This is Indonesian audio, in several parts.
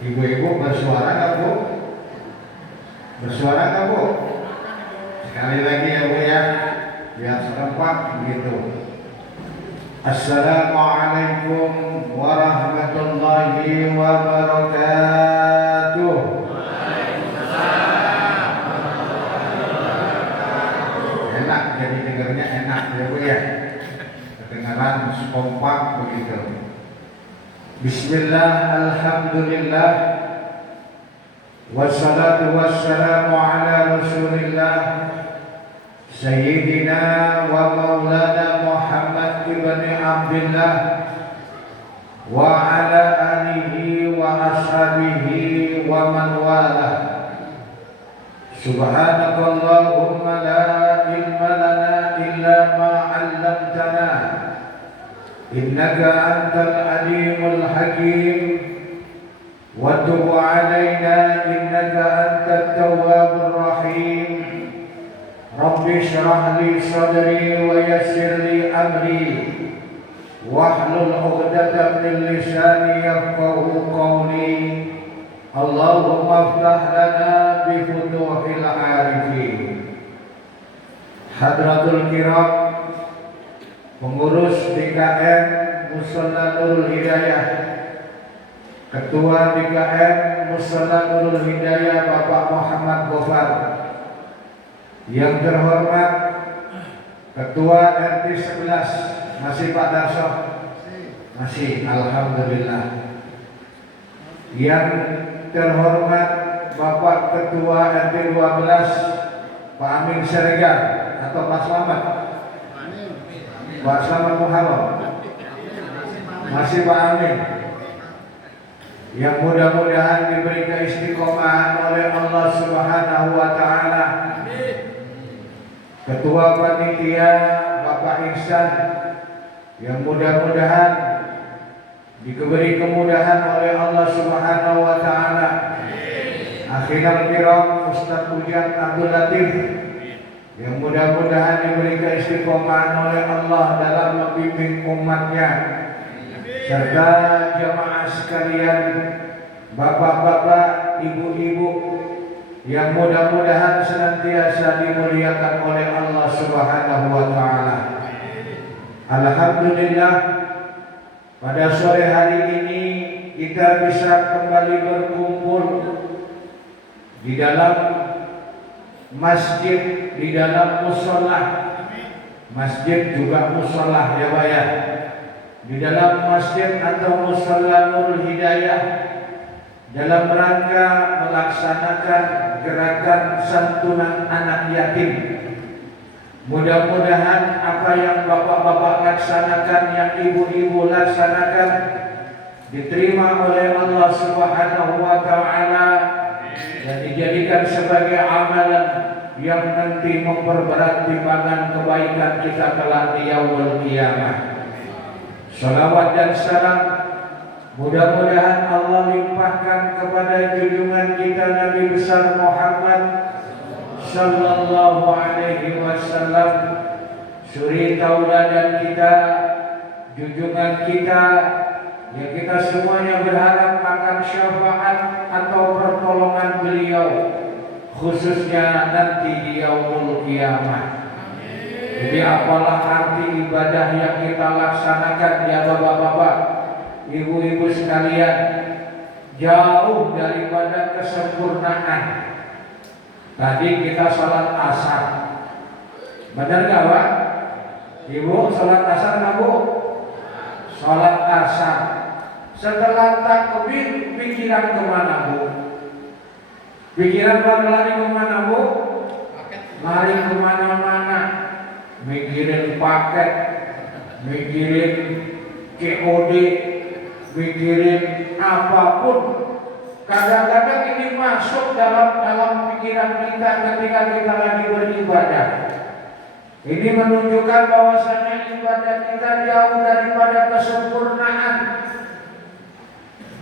Ibu-ibu bersuara nggak Bu? Bersuara nggak Bu? Sekali lagi ya Bu ya, biar serempak begitu. Assalamualaikum warahmatullahi wabarakatuh. Enak jadi dengarnya, enak ya Bu ya. Kedengaran kompak begitu. Bismillah, alhamdulillah, wassalatu wassalamu ala rasulillah Sayyidina wa maulana Muhammad ibn Abdullah wa ala alihi wa ashabihi wa man walah. Subhanakallahumma la ilma lana illa ma 'allamtana innaka antal alimul hakim wa tub 'alaina innaka antat tawwabur rahim. Rabbi shrah li sadri wa yassir li amri wahlul 'uqdatam min lisani yafqahu qawli. Allahumma iftah lana bi futuhil arifin. Hadratul kiram, pengurus DKM Mushola Nurul Hidayah, Ketua DKM Mushola Nurul Hidayah Bapak Muhammad Gofar, yang terhormat Ketua RT 11, masih Pak Darso? Masih, alhamdulillah. Yang terhormat Bapak Ketua RT 12 Pak Amin Siregar atau Pak Slamet? Pak Slamet Muharram, masih Pak Amin, yang mudah-mudahan diberi keistiqomahan oleh Allah Subhanahu wa Ta'ala. Ketua Panitia Bapak Ihsan, yang mudah-mudahan diberi kemudahan oleh Allah Subhanahu wa Ta'ala. Akhirul kiram Ustaz Ujang Abdul Latif, yang mudah-mudahan diberi keistiqomahan oleh Allah dalam membimbing umatnya, serta jamaah sekalian, bapak-bapak, ibu-ibu, yang mudah-mudahan senantiasa dimuliakan oleh Allah Subhanahu wa Ta'ala. Alhamdulillah, pada sore hari ini kita bisa kembali berkumpul di dalam masjid, di dalam musola. Masjid juga musola ya Pak ya. Di dalam masjid atau musola Nurul Hidayah, dalam rangka melaksanakan gerakan santunan anak yatim. Mudah-mudahan apa yang bapak-bapak laksanakan, yang ibu-ibu laksanakan, diterima oleh Allah Subhanahu wa Ta'ala dan dijadikan sebagai amalan yang nanti memperberat timbangan kebaikan kita kelak di yaumul qiyamah. Salawat dan salam mudah-mudahan Allah limpahkan kepada junjungan kita Nabi besar Muhammad sallallahu alaihi wasallam, suri tauladan kita, junjungan kita, yang kita semuanya berharap akan syafaat atau pertolongan beliau, khususnya nanti di yaumul qiyamah. Jadi apalah arti ibadah yang kita laksanakan ya bapak-bapak, ibu-ibu sekalian, jauh daripada kesempurnaan. Tadi kita sholat asar, benar gak Pak? Ibu sholat asar gak Bu? Sholat asar. Setelah takbir, pikiran kemana Bu? Pikiran lari kemana Bu? Lari kemana-mana, mikirin paket, mikirin COD, mikirin apapun. Kadang-kadang ini masuk dalam pikiran kita ketika kita lagi beribadah. Ini menunjukkan bahwasanya ibadah kita jauh daripada kesempurnaan,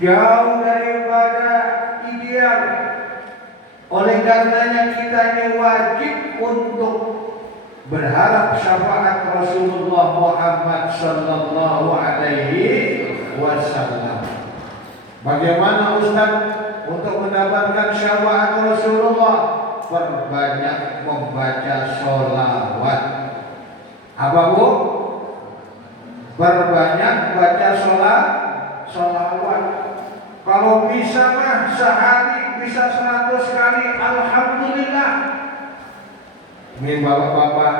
jauh daripada ideal. Oleh karenanya kita ini wajib untuk berharap syafaat Rasulullah Muhammad sallallahu alaihi wasallam. Bagaimana Ustaz untuk mendapatkan syafaat Rasulullah? Perbanyak membaca sholawat. Apa Bu? Perbanyak baca sholawat. Kalau bisa mah sehari bisa 100 kali, alhamdulillah. Ini bapak-bapak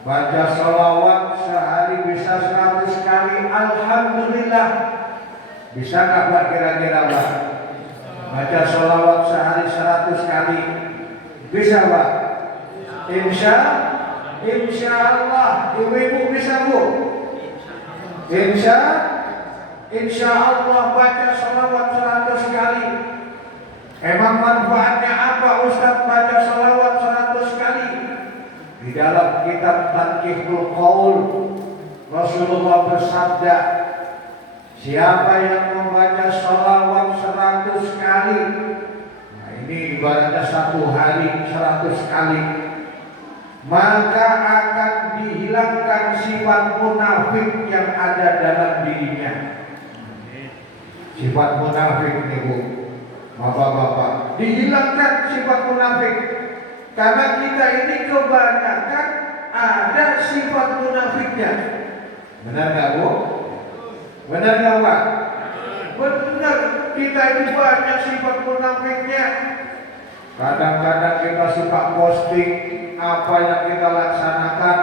baca sholawat sehari bisa 100 kali, alhamdulillah. Bisa nggak Pak kira-kira Pak? Baca sholawat sehari 100 kali bisa Pak? Insya Allah. Ibu-ibu bisa Bu? Insya Allah baca sholawat 100 kali. Emang manfaatnya apa Ustaz baca sholawat 100 kali? Di dalam kitab Tanqihul Qaul Rasulullah bersabda, siapa yang membaca sholawat 100 kali, nah ini ibaratnya satu hari 100 kali, maka akan dihilangkan sifat munafik yang ada dalam dirinya. Sifat munafik nih Bu, bapak-bapak, dihilangkan sifat munafik. Karena kita ini kebanyakan ada sifat munafiknya. Benar nggak Bu? Benar nggak Pak? Benar, kita ini banyak sifat munafiknya. Kadang-kadang kita suka posting apa yang kita laksanakan.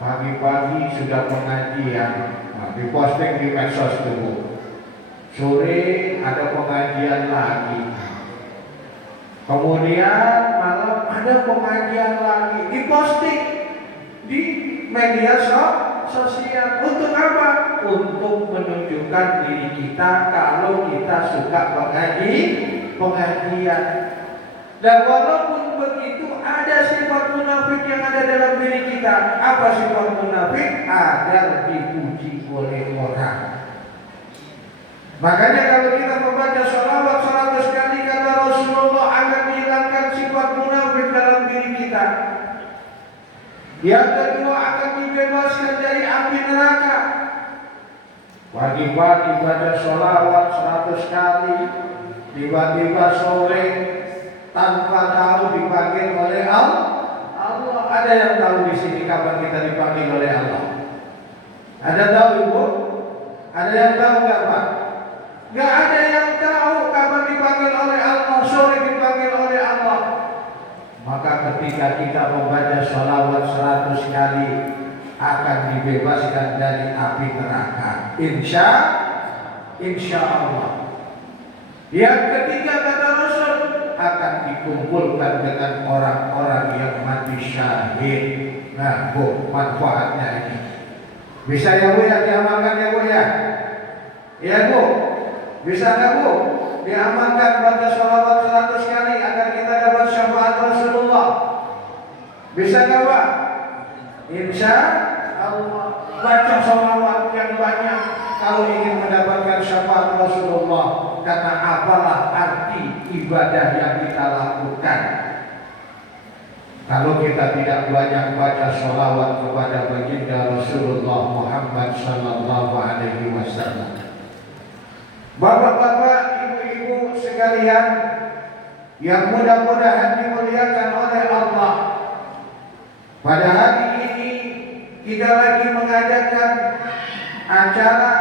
Pagi-pagi sudah pengajian, nah, diposting di medsos dulu. Sore ada pengajian lagi. Kemudian malam ada pengajian lagi, diposting di media sosial. Untuk apa? Untuk menunjukkan diri kita kalau kita suka pengajian. Dan walaupun begitu ada sifat munafik yang ada dalam diri kita. Apa sifat munafik? Agar dipuji oleh orang. Makanya kalau kita membaca sholawat 100 kali kata Rasulullah akan dihilangkan sifat munafik dalam diri kita. Yang kedua akan dibebaskan dari api neraka. Pagi-pagi baca sholawat 100 kali, tiba-tiba sore tanpa tahu dipanggil oleh Allah. Ada yang tahu di sini kapan kita dipanggil oleh Allah? Ada tahu Ibu? Ada yang tahu nggak Pak? Gak ada yang tahu kapan dipanggil oleh Allah, sore dipanggil oleh Allah. Maka ketika kita membaca sholawat 100 kali akan dibebaskan dari api neraka. Insya Allah. Yang ketiga kata Rasul akan dikumpulkan dengan orang-orang yang mati syahid. Nah Bu, manfaatnya ini. Bisa ya Bu ya, diamalkan ya Bu ya. Ya Bu. Bisa nggak Bu? Diamalkan baca sholawat 100 kali agar kita dapat syafaat Rasulullah. Bisa nggak Pak? Insya Allah. Baca sholawat yang banyak kalau ingin mendapatkan syafaat Rasulullah. Karena apalah arti ibadah yang kita lakukan kalau kita tidak banyak baca sholawat kepada baginda Rasulullah Muhammad sallallahu alaihi wasallam. Bapak-bapak, ibu-ibu sekalian yang mudah-mudahan dimuliakan oleh Allah, pada hari ini kita lagi mengadakan acara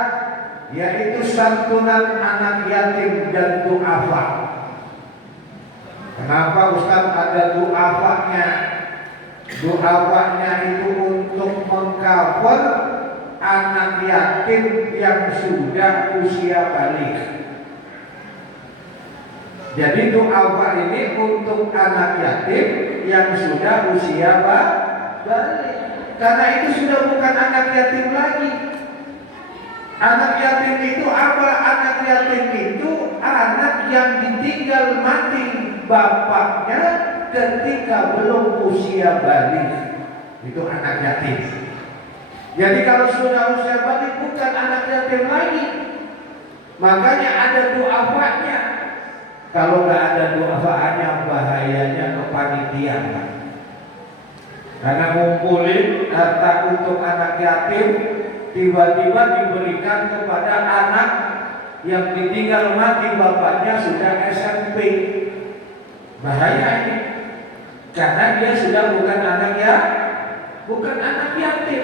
yaitu santunan anak yatim dan du'afa. Kenapa Ustaz ada du'afanya? Du'afanya itu untuk mengcover anak yatim yang sudah usia balik. Jadi du'afa ini untuk anak yatim yang sudah usia balik. Karena itu sudah bukan anak yatim lagi. Anak yatim itu apa? Anak yatim itu anak yang ditinggal mati bapaknya ketika belum usia balik. Itu anak yatim. Jadi kalau sudah usia balik bukan anak yatim lagi. Makanya ada du'afanya. Kalau nggak ada du'afanya bahayanya kepanitiaan. Karena ngumpulin harta untuk anak yatim tiba-tiba diberikan kepada anak yang ditinggal mati bapaknya sudah SMP. Bahaya ini, karena dia sudah bukan anak yatim.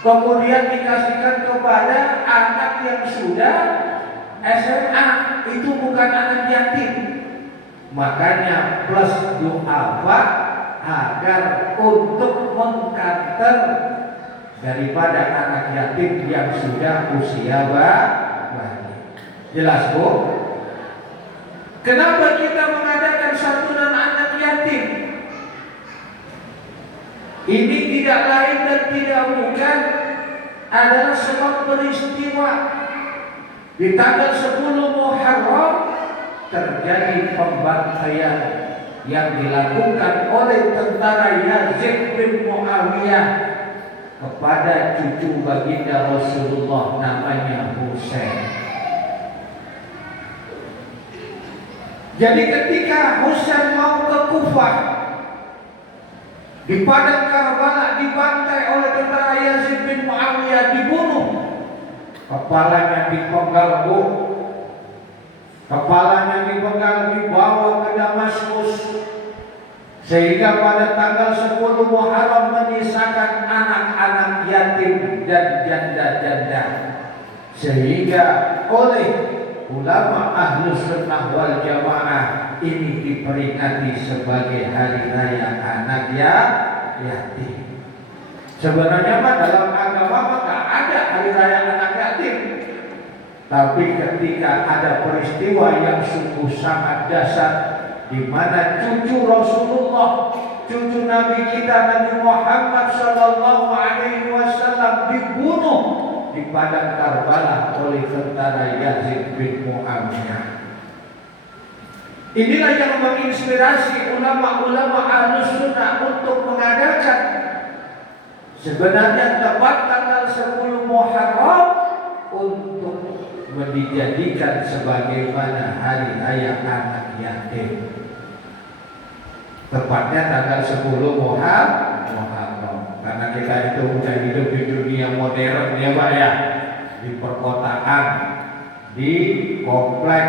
Kemudian dikasihkan kepada anak yang sudah SMA, itu bukan anak yatim. Makanya plus doa agar untuk mengkanter daripada anak yatim yang sudah usia balik. Jelas, Bu? Kenapa kita mengadakan santunan anak yatim? Ini tidak lain dan tidak bukan adalah sebab peristiwa di tanggal 10 Muharram terjadi pembantaian yang dilakukan oleh tentara Yazid bin Muawiyah kepada cucu baginda Rasulullah namanya Husain. Jadi ketika Husain mau ke Kufah, di padang Karbala dibantai oleh tentara Yazid bin Muawiyah, dibunuh, kepalanya dipenggal, kepalanya dipenggal, dibawa ke Damaskus, sehingga pada tanggal 10 Muharram menyisakan anak-anak yatim dan janda-janda, sehingga oleh ulama Ahlus Sunnah wal Jamaah ini diperingati sebagai hari raya anak yatim. Sebenarnya dalam agama maka ada hari raya anak yatim, tapi ketika ada peristiwa yang sungguh sangat dasar, di mana cucu Rasulullah, cucu Nabi kita Nabi Muhammad Sallallahu Alaihi Wasallam dibunuh di padang Karbala oleh tentara Yazid bin Muawiyah. Inilah yang menginspirasi ulama-ulama Ahlus Sunnah untuk mengadakan sebenarnya tepat tanggal 10 Muharram untuk dijadikan sebagaimana hari raya anak yatim. Tepatnya tanggal 10 Muharram. Karena kita itu udah hidup di dunia modern ya Pak ya, di perkotaan, di komplek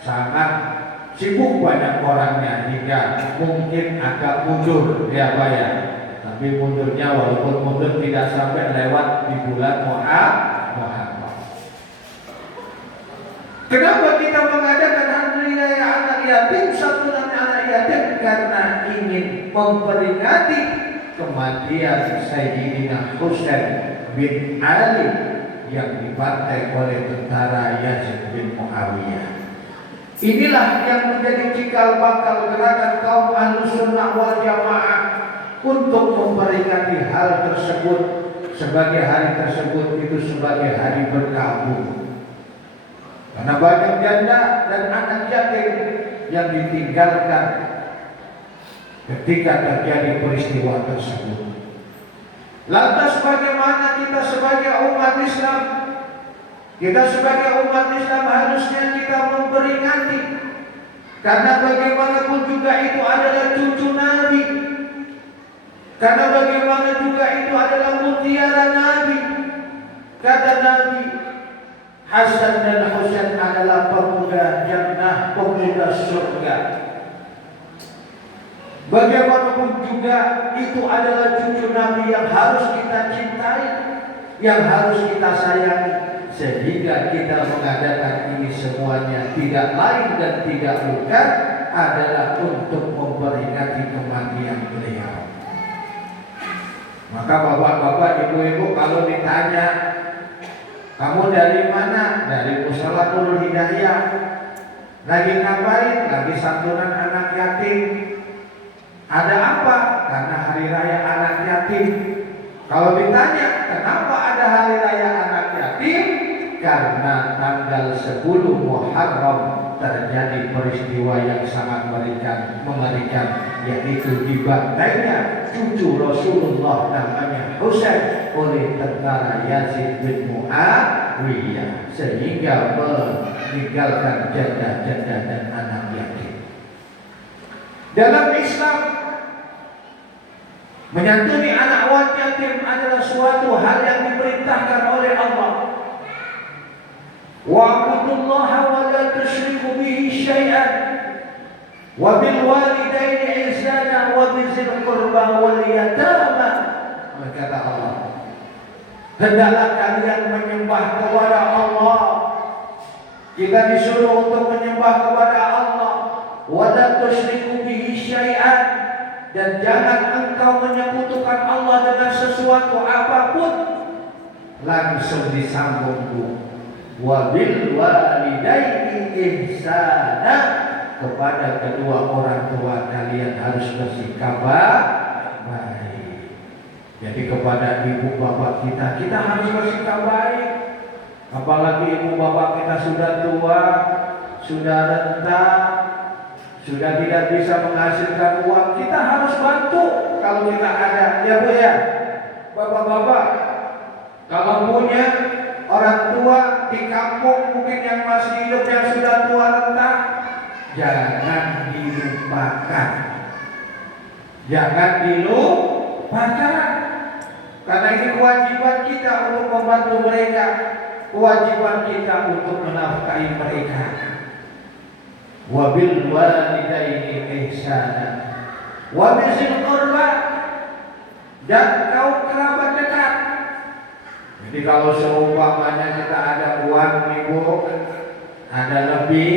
sangat sibuk banyak orangnya, hingga mungkin agak mundur ya Pak ya. Tapi mundurnya walaupun mundur tidak sampai lewat di bulan Muharram. Kenapa kita mengadakan hari raya anak yatim, santunan anak yatim? Karena ingin memperingati kematian Sayyidina Husain bin Ali yang dibantai oleh tentara Yazid bin Muawiyah. Inilah yang menjadi cikal bakal gerakan kaum Ahlus Sunnah wal Jamaah untuk memperingati hal tersebut, sebagai hari tersebut itu sebagai hari berkabung. Karena banyak janda dan anak yatim yang ditinggalkan ketika terjadi peristiwa tersebut. Lantas bagaimana kita sebagai umat Islam? Kita sebagai umat Islam harusnya kita memperingati, karena bagaimanapun juga itu adalah cucu Nabi, karena bagaimana juga itu adalah mutiara Nabi. Kata Nabi, Hasan dan Husain adalah pemuda jannah, pemuda surga. Bagaimanapun juga itu adalah cucu Nabi yang harus kita cintai, yang harus kita sayangi. Sehingga kita mengadakan ini semuanya tidak lain dan tidak bukan adalah untuk memperingati kematian beliau. Maka bapak-bapak, ibu-ibu kalau ditanya, kamu dari mana? Dari Musala Nurul Hidayah. Lagi ngapain? Lagi santunan anak yatim. Ada apa? Karena hari raya anak yatim. Kalau ditanya, kenapa ada hari raya anak yatim? Karena tanggal 10 Muharram terjadi peristiwa yang sangat mengerikan, yaitu dibantainya cucu Rasulullah namanya Husain oleh tentara Yazid bin Muawiyah, sehingga meninggalkan janda-janda dan anak yatim. Dalam Islam Menyantuni anak yatim adalah suatu hal yang diperintahkan oleh Allah. Wa'budullaha wa la tusyriku bihi syai'an wa bil walidaini ihsana wa bizil qurba wal yatama. Kata Allah, hendaklah kalian menyembah kepada Allah. Kita disuruh untuk menyembah kepada Allah. Wa la tusyriku bihi syai'an, dan jangan engkau menyekutukan Allah dengan sesuatu apapun. Langsung disambung, wa bil walidaini ihsana, kepada kedua orang tua kalian harus bersikap baik. Jadi kepada ibu bapak kita harus bersikap baik. Apalagi ibu bapak kita sudah tua, sudah renta, sudah tidak bisa menghasilkan uang, kita harus bantu kalau kita ada, ya Bu ya. Bapak-bapak, kalau punya orang tua di kampung mungkin yang masih hidup, yang sudah tua renta, jangan dilupakan. Jangan dilupakan. Karena ini kewajiban kita untuk membantu mereka, kewajiban kita untuk menafkahi mereka. Wa bil walidaini ihsana wa bizil qurba, dan kaum kerabat dekat. Jadi kalau seumpamanya kita ada uang ibu, ada lebih,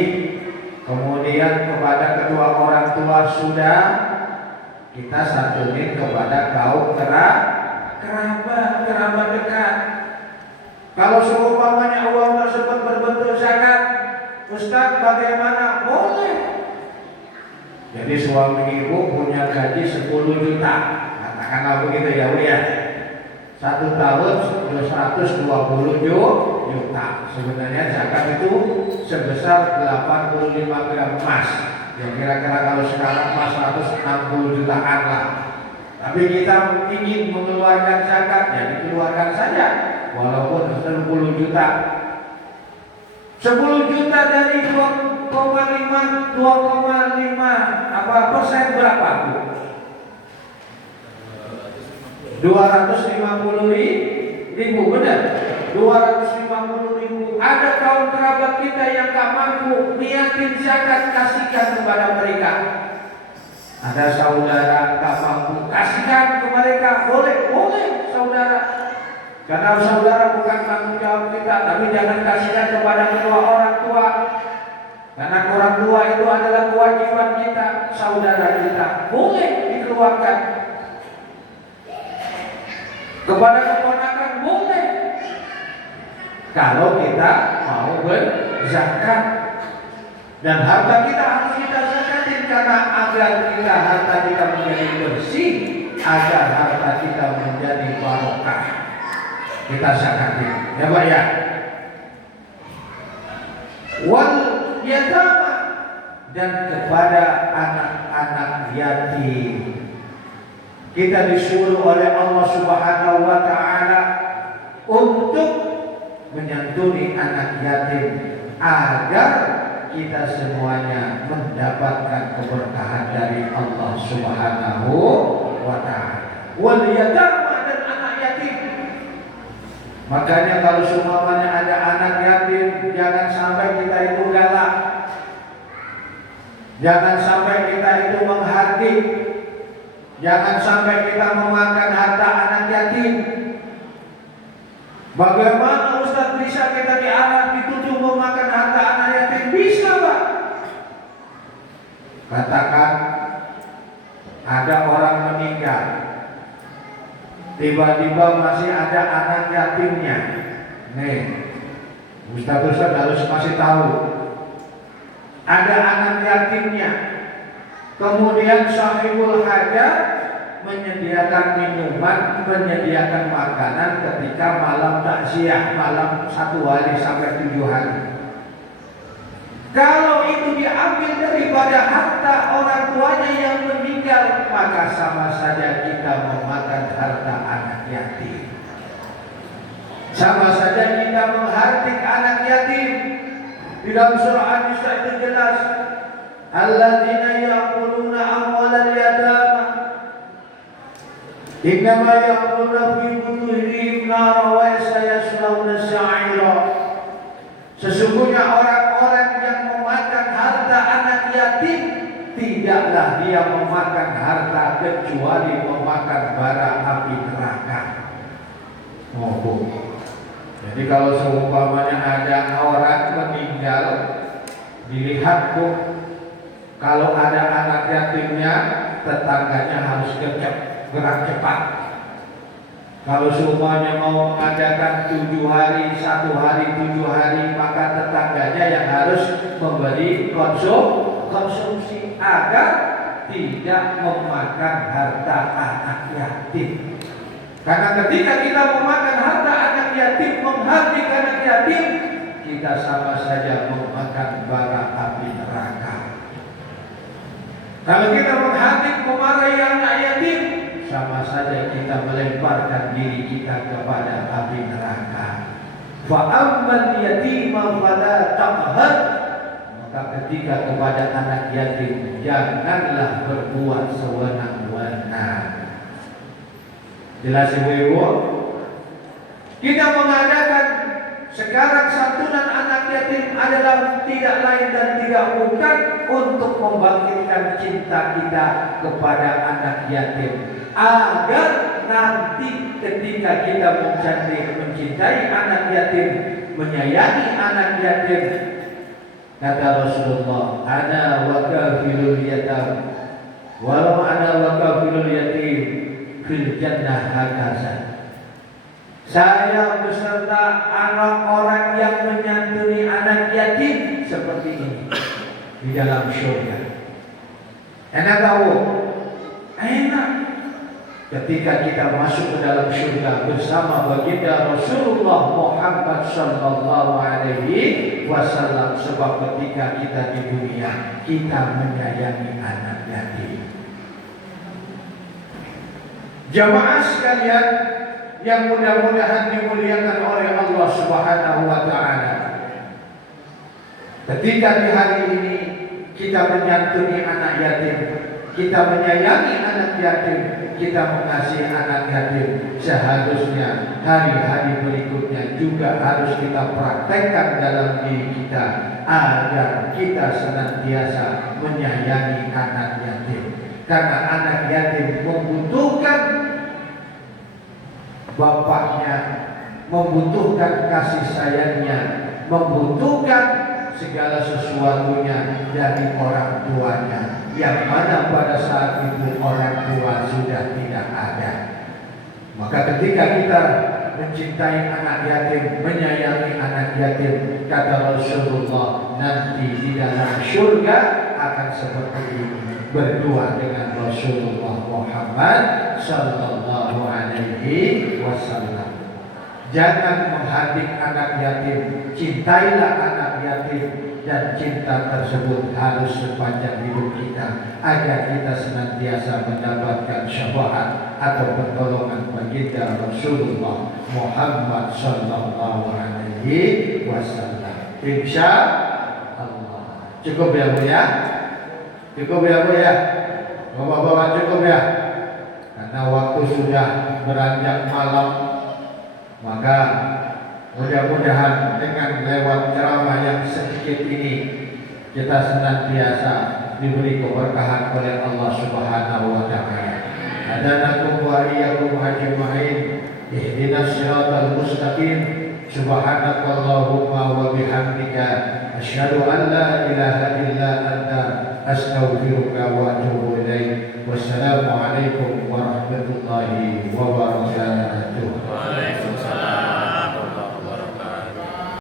kemudian kepada kedua orang tua sudah, kita santunin kepada kaum kerabat dekat. Kalau seumpamanya uang tersebut berbentuk zakat, Ustaz bagaimana? Boleh. Jadi suami ibu punya gaji 10 juta, katakanlah begitu ya Bu ya. 1 tahun 220 juta. Sebenarnya zakat itu sebesar 85 gram emas. Ya kira-kira kalau sekarang emas 160 jutaan lah. Tapi kita ingin mengeluarkan zakat, ya dikeluarkan saja, walaupun 10 juta. 10 juta dari 2,5 persen berapa Bu? 250 ribu, benar? 250 ribu. Ada kaum kerabat kita yang gak mampu, niatin zakat, kasihkan kepada mereka. Ada saudara gak mampu, kasihkan ke mereka. Boleh saudara. Karena saudara bukan tanggung jawab kita, tapi jangan kasihkan kepada kedua orang tua. Karena orang tua itu adalah kewajiban kita, saudara kita. Boleh dikeluarkan. Kepada keponakan boleh, kalau kita mau berzakat. Dan harta kita harus kita zakatin, karena agar harta kita menjadi bersih, agar harta kita menjadi barokah, kita zakatin, ya Pak ya. Wal yatama, dan kepada anak-anak yatim. Kita disuruh oleh Allah Subhanahu wa taala untuk menyantuni anak yatim agar kita semuanya mendapatkan keberkahan dari Allah Subhanahu wa taala. Wal yatama, dan anak yatim. Makanya kalau semuanya ada anak yatim, jangan sampai kita itu galak. Jangan sampai kita itu menghardik. Jangan sampai kita memakan harta anak yatim. Bagaimana Ustaz bisa kita diarah, dituduh memakan harta anak yatim? Bisa Pak. Katakan ada orang meninggal, tiba-tiba masih ada anak yatimnya. Nih, Ustaz harus masih tahu. Ada anak yatimnya. Kemudian sahibul hajat menyediakan minuman, menyediakan makanan ketika malam takziah, malam 1 hari sampai 7 hari. Kalau itu diambil daripada harta orang tuanya yang meninggal, maka sama saja kita memakan harta anak yatim. Sama saja kita menghardik anak yatim. Di dalam surah An-Nisa itu jelas, alladzina ya'kuluna amwalal yatama Innama yaquluna fi butunihim nara wa sayaslawna sa'ira. Sesungguhnya orang-orang yang memakan harta anak yatim, tidaklah dia memakan harta kecuali memakan bara api neraka. Oh, jadi kalau seumpamanya ada orang meninggal, dilihat bu, kalau ada anak yatimnya, tetangganya harus gerak cepat. Kalau semuanya mau mengadakan 7 hari, 1 hari, 7 hari, maka tetangganya yang harus memberi konsumsi agar tidak memakan harta anak yatim. Karena ketika kita memakan harta anak yatim, menghardik anak yatim, kita sama saja memakan bara api neraka. Kalau kita menghardik, memarahi anak yatim, sama saja kita melemparkan diri kita kepada api neraka. Fa'amman yatima fala taqhar. Maka ketika kepada anak yatim, janganlah berbuat sewenang-wenang. Jelas ibu-ibu? Kita mengadakan sekarang santunan anak yatim adalah tidak lain dan tidak bukan untuk membangkitkan cinta kita kepada anak yatim, agar nanti ketika kita mencintai anak yatim, menyayangi anak yatim, kata Rasulullah, ana wa kafilul yatim, walau ana wa kafilul yatim fil jannah hakaza. Saya beserta orang-orang yang menyantuni anak yatim seperti ini di dalam surga. Enak tahu? Enak. Ketika kita masuk ke dalam surga bersama baginda Rasulullah Muhammad sallallahu alaihi wasallam, sebab ketika kita di dunia kita menyayangi anak yatim. Jamaah sekalian yang mudah-mudahan dimuliakan oleh Allah Subhanahu wa taala. Ketika di hari ini kita menyantuni anak yatim, kita menyayangi anak yatim, kita mengasihi anak yatim, seharusnya hari-hari berikutnya juga harus kita praktekkan dalam diri kita agar kita senantiasa menyayangi anak yatim. Karena anak yatim membutuhkan bapaknya, membutuhkan kasih sayangnya, membutuhkan segala sesuatunya dari orang tuanya, yang mana pada saat itu orang tua sudah tidak ada. Maka ketika kita mencintai anak yatim, menyayangi anak yatim, kata Rasulullah, nanti di dalam surga akan seperti ini, berdua dengan Rasulullah Muhammad sallallahu alaihi wasallam. Jangan menghardik anak yatim, cintailah anak yatim, dan cinta tersebut harus sepanjang hidup kita, agar kita senantiasa mendapatkan syafaat atau pertolongan baginda Rasulullah Muhammad sallallahu alaihi wasallam. Insya Allah. Cukup ya Bu ya? Cukup ya Bu ya? Bapak-bapak cukup ya? Karena waktu sudah beranjak malam, maka mudah-mudahan dengan lewat ceramah yang sedikit ini kita senantiasa diberi keberkahan oleh Allah Subhanahu wa taala. Adanakum wa iyyakum ajma'in ihdinas siratal mustaqim. Subhanakallahumma wa bihamdika asyhadu an la ilaha illa anta astaghfiruka wa atubu ilaik. Wassalamu alaikum warahmatullahi wabarakatuh.